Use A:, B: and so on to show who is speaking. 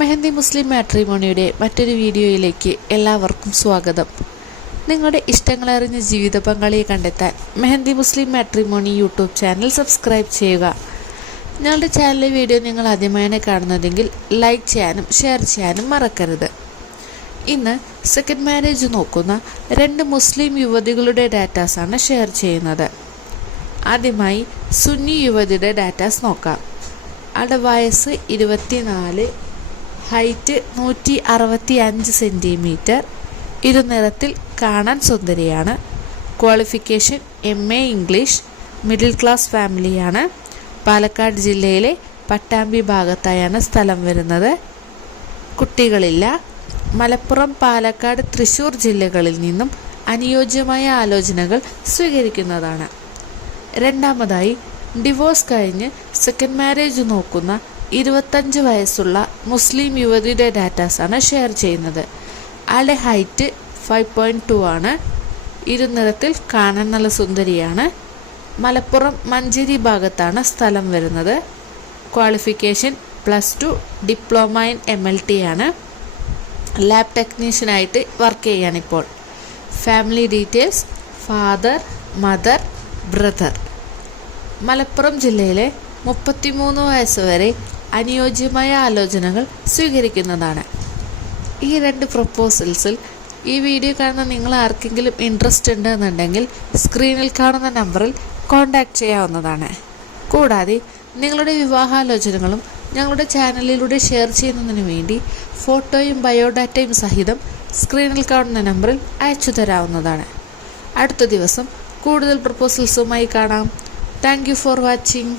A: മെഹന്തി മുസ്ലിം മാട്രിമോണിയുടെ മറ്റൊരു വീഡിയോയിലേക്ക് എല്ലാവർക്കും സ്വാഗതം. നിങ്ങളുടെ ഇഷ്ടങ്ങളറിഞ്ഞ ജീവിത പങ്കാളിയെ കണ്ടെത്താൻ Mehendi Muslim matrimony YouTube channel subscribe ചെയ്യുക. ഞങ്ങളുടെ ചാനലിലെ വീഡിയോ നിങ്ങൾ ആദ്യമായാണ് കാണുന്നതെങ്കിൽ ലൈക്ക് ചെയ്യാനും ഷെയർ ചെയ്യാനും മറക്കരുത്. ഇന്ന് സെക്കൻഡ് മാരേജ് നോക്കുന്ന രണ്ട് മുസ്ലിം യുവതികളുടെ ഡാറ്റാസാണ് ഷെയർ ചെയ്യുന്നത്. ആദ്യമായി സുന്നി യുവതിയുടെ ഡാറ്റാസ് നോക്കാം. അവിടെ വയസ്സ് ഇരുപത്തിനാല് ഹൈറ്റ് നൂറ്റി അറുപത്തി അഞ്ച് സെന്റിമീറ്റർ ഇരുനിറത്തിൽ കാണാൻ സുന്ദരിയാണ്. Qualification M A English. Middle class ഫാമിലിയാണ്. പാലക്കാട് ജില്ലയിലെ പട്ടാമ്പി ഭാഗത്തായാണ് സ്ഥലം വരുന്നത്. കുട്ടികളില്ല. മലപ്പുറം പാലക്കാട് തൃശ്ശൂർ ജില്ലകളിൽ നിന്നും അനുയോജ്യമായ ആലോചനകൾ സ്വീകരിക്കുന്നതാണ്. രണ്ടാമതായി ഡിവോഴ്സ് കഴിഞ്ഞ് സെക്കൻഡ് മാരേജ് നോക്കുന്ന ഇരുപത്തഞ്ച് വയസ്സുള്ള മുസ്ലിം യുവതിയുടെ ഡാറ്റാസാണ് ഷെയർ ചെയ്യുന്നത്. ആളുടെ ഹൈറ്റ് ഫൈവ് പോയിന്റ് ടു ആണ്. ഇരുനിറത്തിൽ കാണാൻ നല്ല സുന്ദരിയാണ്. മലപ്പുറം മഞ്ചേരി ഭാഗത്താണ് സ്ഥലം വരുന്നത്. Qualification plus two diploma in M L T ആണ്. ലാബ് ടെക്നീഷ്യനായിട്ട് work ചെയ്യാണിപ്പോൾ family details father mother brother. Malappuram ജില്ലയിലെ മുപ്പത്തിമൂന്ന് വയസ്സ് വരെ അനുയോജ്യമായ ആലോചനകൾ സ്വീകരിക്കുന്നതാണ്. ഈ രണ്ട് പ്രപ്പോസൽസിൽ ഈ വീഡിയോ കാണുന്ന നിങ്ങൾ ആർക്കെങ്കിലും ഇൻട്രസ്റ്റ് ഉണ്ടെന്നുണ്ടെങ്കിൽ സ്ക്രീനിൽ കാണുന്ന നമ്പറിൽ കോൺടാക്റ്റ് ചെയ്യാവുന്നതാണ്. കൂടാതെ നിങ്ങളുടെ വിവാഹാലോചനകളും ഞങ്ങളുടെ ചാനലിലൂടെ ഷെയർ ചെയ്യുന്നതിന് വേണ്ടി ഫോട്ടോയും ബയോഡാറ്റയും സഹിതം സ്ക്രീനിൽ കാണുന്ന നമ്പറിൽ അയച്ചു തരാവുന്നതാണ്. അടുത്ത ദിവസം കൂടുതൽ പ്രപ്പോസൽസുമായി കാണാം. Thank for watching